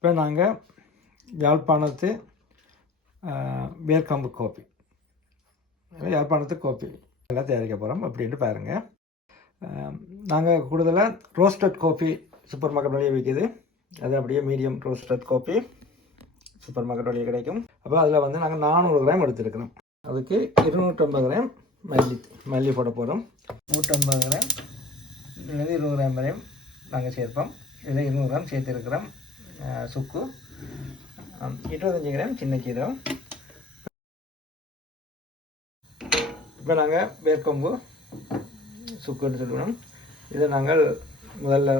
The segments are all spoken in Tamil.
இப்போ நாங்கள் யாழ்ப்பாணத்து வேர்க்கம்பு கோப்பி. யாழ்ப்பாணத்து கோப்பி எல்லாம் தயாரிக்க போகிறோம் அப்படின்ட்டு பாருங்கள் நாங்கள் கூடுதலாக ரோஸ்டட் காஃபி சூப்பர் மார்க்கெட் வழியே விற்கிது. அது அப்படியே medium roasted coffee supermarket வழியே கிடைக்கும். அப்போ அதில் வந்து நாங்கள் நானூறு கிராம் எடுத்துருக்கிறோம். அதுக்கு இருநூற்றம்பது கிராம் மல்லி மல்லி போட போகிறோம் நூற்றம்பது கிராம் இருபது கிராம் வரையும் நாங்கள் சேர்ப்போம். இதில் இருநூறு கிராம் சேர்த்துருக்கிறோம். சுக்கு. இருபத்தஞ்சி கிராம் சின்ன கீரம் இப்போ நாங்கள் வேர்க்கொம்பு சுக்குன்னு சொல்லுவோம். இதை நாங்கள் முதல்ல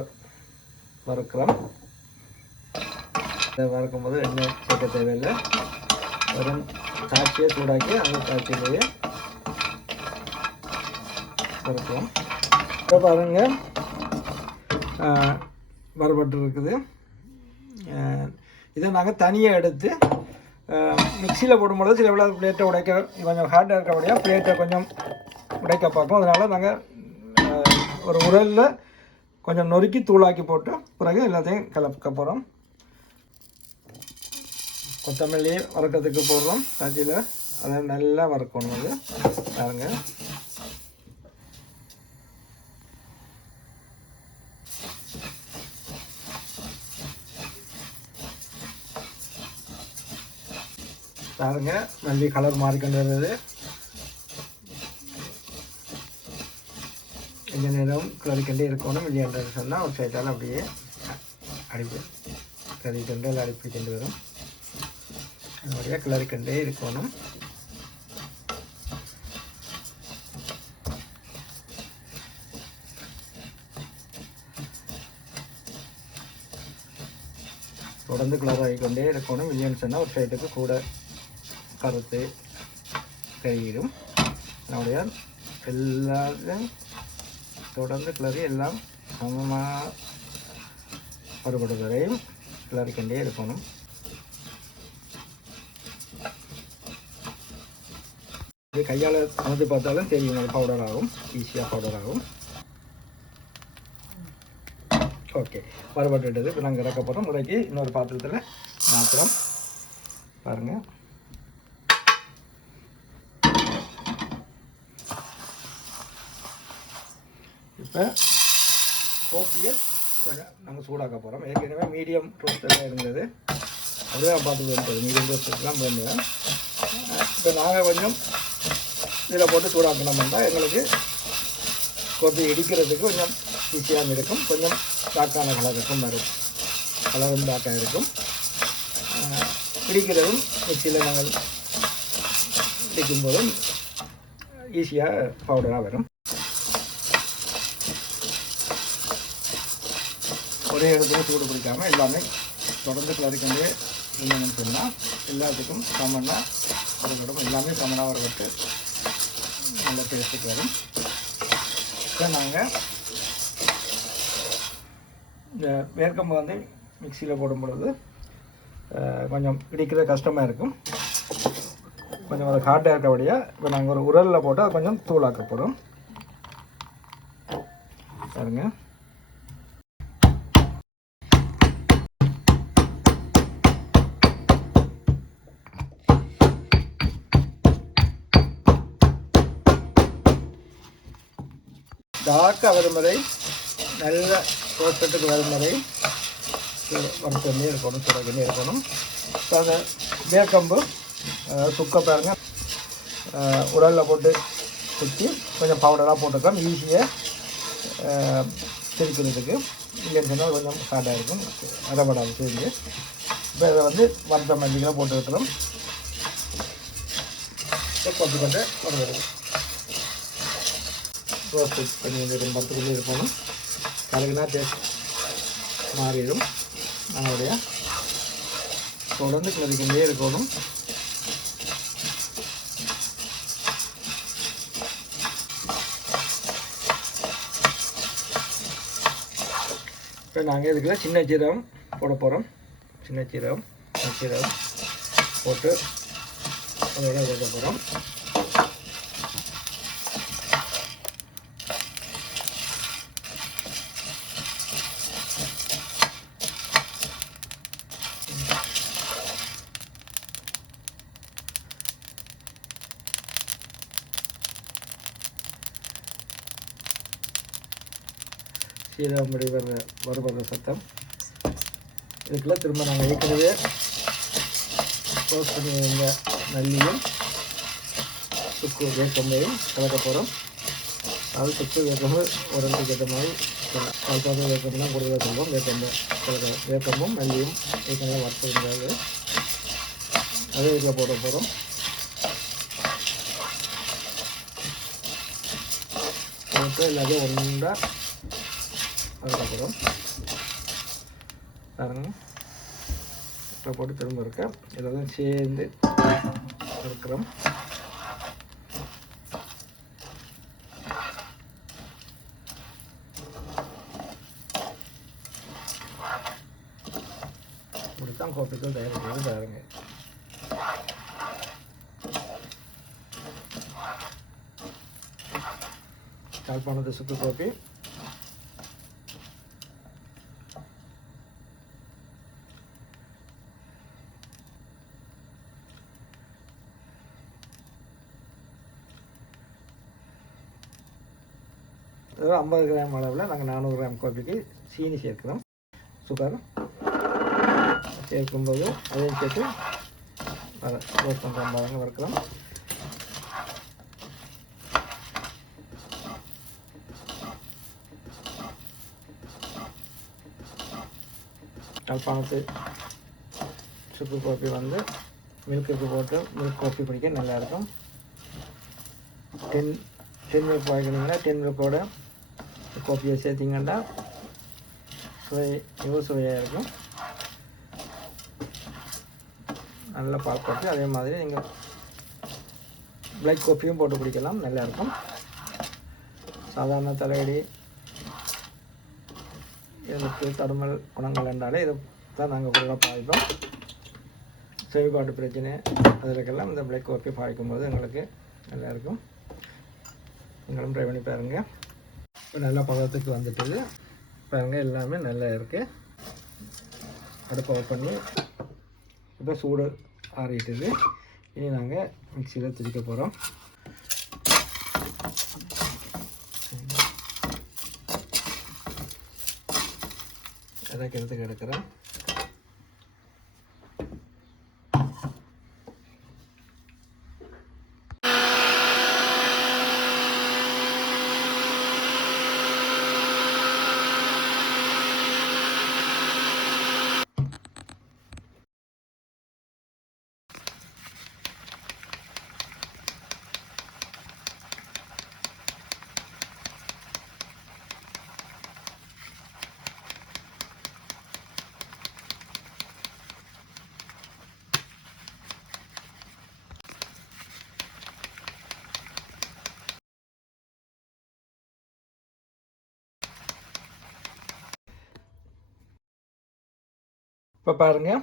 வறுக்கிறோம். இதை வறுக்கும் போது எண்ணெய் சேர்க்க தேவையில்லை. வெறும் காய்ச்சியை சூடாக்கி அந்த காய்ச்சியிலேயே வறுக்கிறோம் இப்போ பாருங்கள் வறுபட்டு இருக்குது இதை நாங்கள் தனியாக எடுத்து மிக்சியில் போடும்பொழுது சில விழா பிளேட்டை உடைக்க கொஞ்சம் ஹார்டாக இருக்கபடியாக பிளேட்டை கொஞ்சம் உடைக்க பார்ப்போம். அதனால் நாங்கள் ஒரு உரலில் கொஞ்சம் நொறுக்கி தூளாக்கி போட்டு பிறகு எல்லாத்தையும் கலக்க போகிறோம் கொத்தமல்லி வறுக்கிறதுக்கு போடுறோம். காய்ச்சியில் அதை நல்லா வறுக்கணும் அது. பாருங்கள் பாருங்க. மல்லி கலர் மாறிக்கொண்டு வருது இந்த நேரம் கிளறிக்கொண்டே இருக்கணும் இல்லையான்றது சொன்னால் ஒரு சைட்டால் அப்படியே அடிப்பு கறிக்கொண்டு எல்லாம் அடிப்பு கொண்டு வரும். அப்படியே கிளறிக்கொண்டே இருக்கணும். தொடர்ந்து கிளர் ஆகிக்கொண்டே இருக்கணும் இல்லைன்னு சொன்னால் ஒரு சைட்டுக்கு கூட கருத்து கறியிடும் நம்முடைய எல்லாரும் தொடர்ந்து கிளறி எல்லாம் சமமாக படுபடு வரையும் கிளறிக்கொண்டே இருக்கணும் இது கையால் அமர்ந்து பார்த்தாலும் தெரியும். அது பவுடர் ஆகும். ஈஸியாக பவுடர் ஆகும். ஓகே வறுபட்டுட்டது. இப்போ நாங்கள் இறக்க போகிறோம் முறைக்கு இன்னொரு பாத்திரத்தில் மாத்திரம் பாருங்கள் இப்போ கோப்பியை கொஞ்சம் நம்ம சூடாக்க போகிறோம் ஏற்கனவே மீடியம் ரோஸ்டெல்லாம் இருந்தது. அதுவே பார்த்து இருந்தது மீடியம் ரோஸ்டெல்லாம் பண்ணுவேன் இப்போ நாங்கள் கொஞ்சம் இதில் போட்டு சூடாக்கணும்னா எங்களுக்கு கோப்பி இடிக்கிறதுக்கு கொஞ்சம் ஈஸியாக இருக்கும். கொஞ்சம் டாக்கான கலருக்கும் வரும். கலரும் டாக்காக இருக்கும். இடிக்கிறதும் மிக்சியில் நாங்கள் பிடிக்கும்போதும் ஈஸியாக பவுடராக வரும். ஒரே இடத்துல சூடு பிடிக்காமல் எல்லாமே தொடர்ந்து கிளறிக்கொண்டே இருந்தோம்னு சொன்னால் எல்லாத்துக்கும் சமனாக வரவிடும் எல்லாமே சமனாக வரப்பட்டு நல்ல டேஸ்ட்டுக்கு வரும். இப்போ நாங்கள் இந்த வேர்க்கம்பு வந்து மிக்சியில் போடும் பொழுது கொஞ்சம் இடிக்கிற கஷ்டமாக இருக்கும். கொஞ்சம் அது ஹார்டாக இருக்கபடியாக இப்போ நாங்கள் ஒரு உரலில் போட்டு அது கொஞ்சம் தூளாக்கப்படும். பாருங்கள் டார்க்காக வரும் வரை நல்ல தோட்டத்துக்கு வரும் வரை வறுத்தண்ணே இருக்கணும் சுடக்கண்ணே இருக்கணும் இப்போ அந்த வேர்க்கம்பு சுக்க பாருங்கள் உடலில் போட்டு குத்தி கொஞ்சம் பவுடராக போட்டுக்கலாம் ஈஸியாக திருக்கிறதுக்கு இல்லைன்னு சொன்னால் கொஞ்சம் ஹார்டாக இருக்கும். அரைப்படாது சேர்ந்து இப்போ இதை வந்து வறுத்த மல்லிகளை போட்டு வைக்கிறோம் கொஞ்சம் கொண்டு கொண்டு ரோஸ்ட் பண்ணி வந்துடும் பத்து கொண்டு இருக்கணும் கலகுனா டேஸ்ட் மாறிடும் அதனுடைய தொடர்ந்து கிளறிக்கொண்டே இருக்கணும் இப்போ நாங்கள் இதுக்குள்ள சின்ன சீரகம் போட போகிறோம் சின்ன சீரகம் சீரகம் போட்டு அதோட வைக்க போகிறோம் கீழே முடி வர வருபடுற சத்தம். இதுக்குள்ள திரும்ப நாங்கள் ஏற்கனவே க்ளோஸ் பண்ணி நல்லியும் சுக்கு வேப்பம்பையும் கலக்க போகிறோம் அது சுக்கு வேப்பம்பு உடம்புக்கு ஏற்ற மாதிரி கால் பாக்க வேப்பம் தான் கூடுதலாக சொல்லுவோம் வேப்பம்பு கலக்க வேப்பமும் நல்லியும் ஏற்கனவே வறுத்திருந்தாது அதே இதில் போட போகிறோம் போட்டு எல்லாத்தையும் ஒன்றா அதுக்கப்புறம் பாருங்க. முட்டை போட்டு திரும்ப இருக்க. இதெல்லாம் சேர்ந்து இருக்கிறோம் இப்படித்தான் கோப்பைக்கும் தயாரிக்கிறது பாருங்க. யாழ்ப்பாணத்து சுக்கு கோப்பி. ஐம்பது கிராம் அளவில் நாங்கள் நானூறு கிராம் கோப்பிக்கு சீனி சேர்க்கிறோம். சுகர் சேர்க்கும்போது அதையும் சேர்த்து ரோஸ்ட் பண்ணுறோம் பாருங்க வறுக்கிறோம். கல்பானத்து சுக்கு காஃபி வந்து மில்க்குக்கு போட்டு மில்க் காஃபி குடிக்க நல்லாயிருக்கும் டென் டென் மில்க் வாங்கினீங்கன்னா டென் மில்கோட கோப்பியை சேர்த்திங்கன்னா சுவை மிகவும் சுவையாக இருக்கும். நல்லா பால் போட்டு அதே மாதிரி நீங்கள் பிளாக் காஃபியும் போட்டு குடிக்கலாம் நல்லாயிருக்கும் சாதாரண தலையடி எனக்கு தடுமல் குணங்கள் என்றாலே இது தான் நாங்கள் ஃபுல்லாக பாதிப்போம் செவிப்பாட்டு பிரச்சனை அதற்கெல்லாம் இந்த பிளாக் காஃபி பாய்க்கும்போது எங்களுக்கு நல்லா இருக்கும். நீங்களும் ட்ரை பண்ணி பாருங்கள் நல்ல பதத்துக்கு வந்துட்டது. பாருங்கள் எல்லாமே நல்லா இருக்குது அடுப்பை ஆஃப் பண்ணி இப்போ சூடு ஆறிட்டுது. இனி நாங்கள் மிக்சியில் திரிக்க போகிறோம் இறக்கிறதுக்கு எடுக்கிறேன் இப்போ பாருங்கள்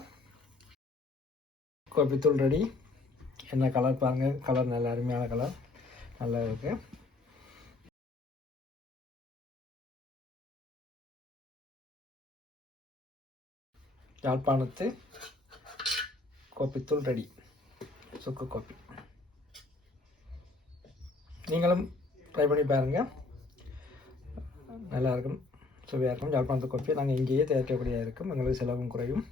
கோபித்தூள் ரெடி. என்ன கலர் பாருங்கள் கலர் நல்ல அருமையான கலர் நல்லா இருக்குது யாழ்ப்பாணத்து கோப்பித்தூள் ரெடி. சுக்கு கோப்பி நீங்களும் ட்ரை பண்ணி பாருங்கள் நல்லாயிருக்கும் சுவையாக இருக்கும் யாழ்ப்பாணத்து கோப்பி நாங்கள் இங்கேயே தயாரிக்கக்கூடிய இருக்கும் எங்களுக்கு செலவும் குறையும்.